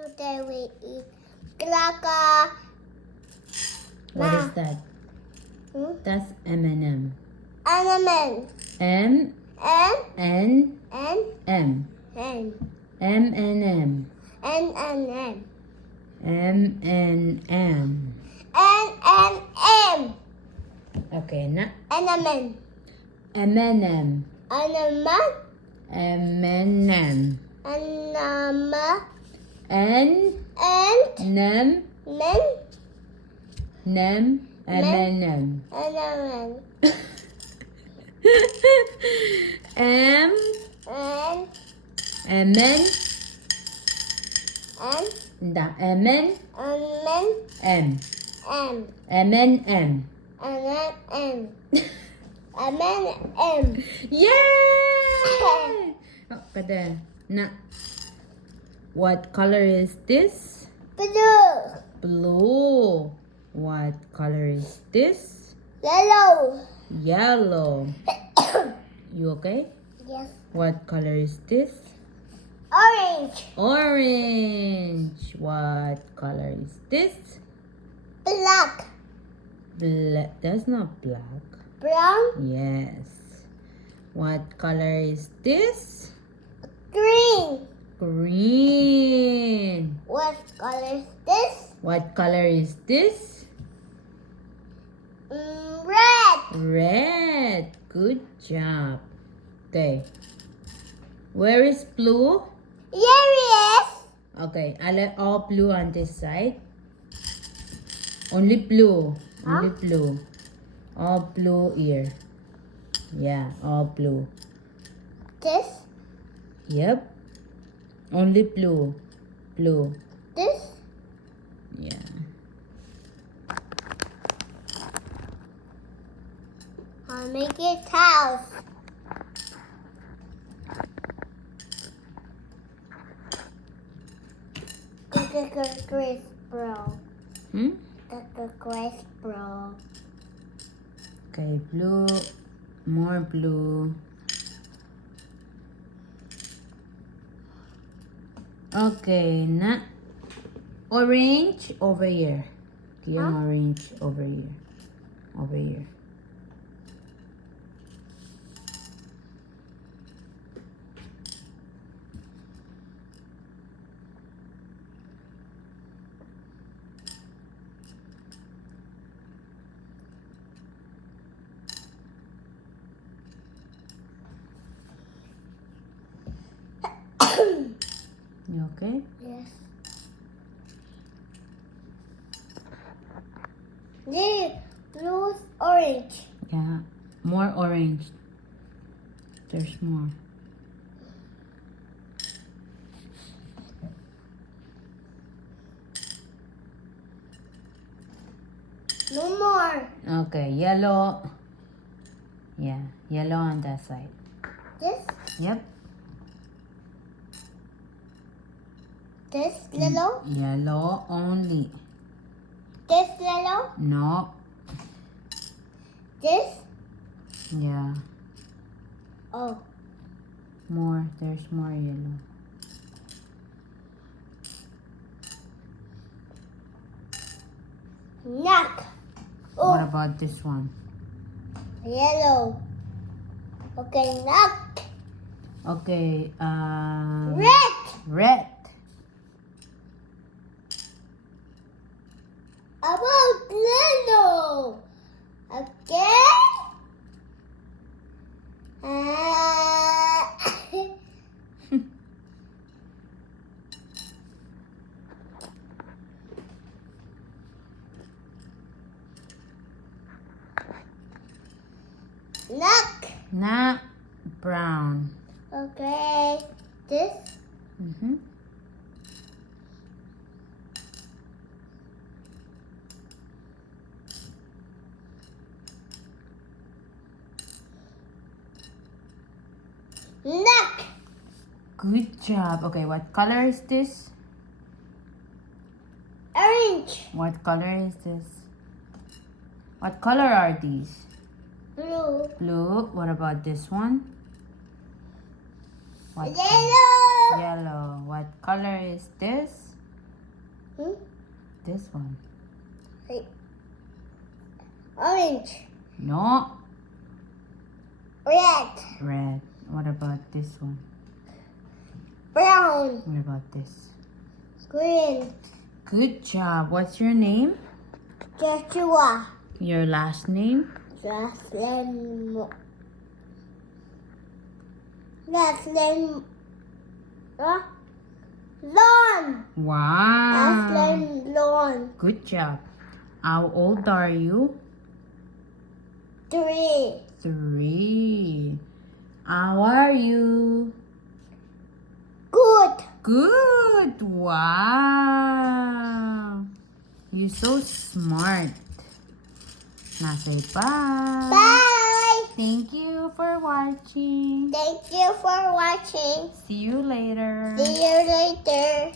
Today we eat cracker. What is that? That's M&M. M&M. M M N N M. N M&M. M M&M. M. Okay, na M&M. M&M. M&M. M&M. M&M. N And Nem men. Nem M&M. M&M. M And M N and da M N M M M M N M. M M. Yay! Oh, kada na. What color is this? Blue. Blue. What color is this? Yellow. Yellow. You okay? Yes. What color is this? Orange. Orange. What color is this? Black. Black. That's not black. Brown. Yes. What color is this? Green. Green. What color is this? What color is this? Red. Red. Good job. Okay. Where is blue? Here it is. Okay, I let all blue on this side. Only blue. Only blue. All blue here. Yeah, all blue. This. Yep. Only blue. Blue. This. Yeah. I'll make it house. Grace, bro. Grace, bro. Okay, blue. More blue. Okay, na orange over here. Okay, orange over here. Over here. You okay? Yes. This blue, orange. Yeah. More orange. There's more. No more. Okay, yellow. Yeah, yellow on that side. This. Yep. This yellow. Yellow only. This yellow. No. This. Yeah. Oh. More. There's more yellow. Knock. What Oh. about this one? Yellow. Okay, knock. Okay. Red. Red. About yellow. Okay. Knock. Not brown. Okay. This. Knock. Good job. Okay, what color is this? Orange. What color is this? What color are these? Blue. Blue. What about this one? What Yellow. Yellow. What color is this? Hmm? This one. Orange. No. Red. Red. What about this one? Brown. What about this? Green. Good job. What's your name? Joshua. Your last name? Jocelyn. Jocelyn. Lawn. Wow. Jocelyn Lawn. Good job. How old are you? 3. 3. How are you? Good. Good. Wow. You're so smart. Now say bye. Bye. Thank you for watching. Thank you for watching. See you later. See you later.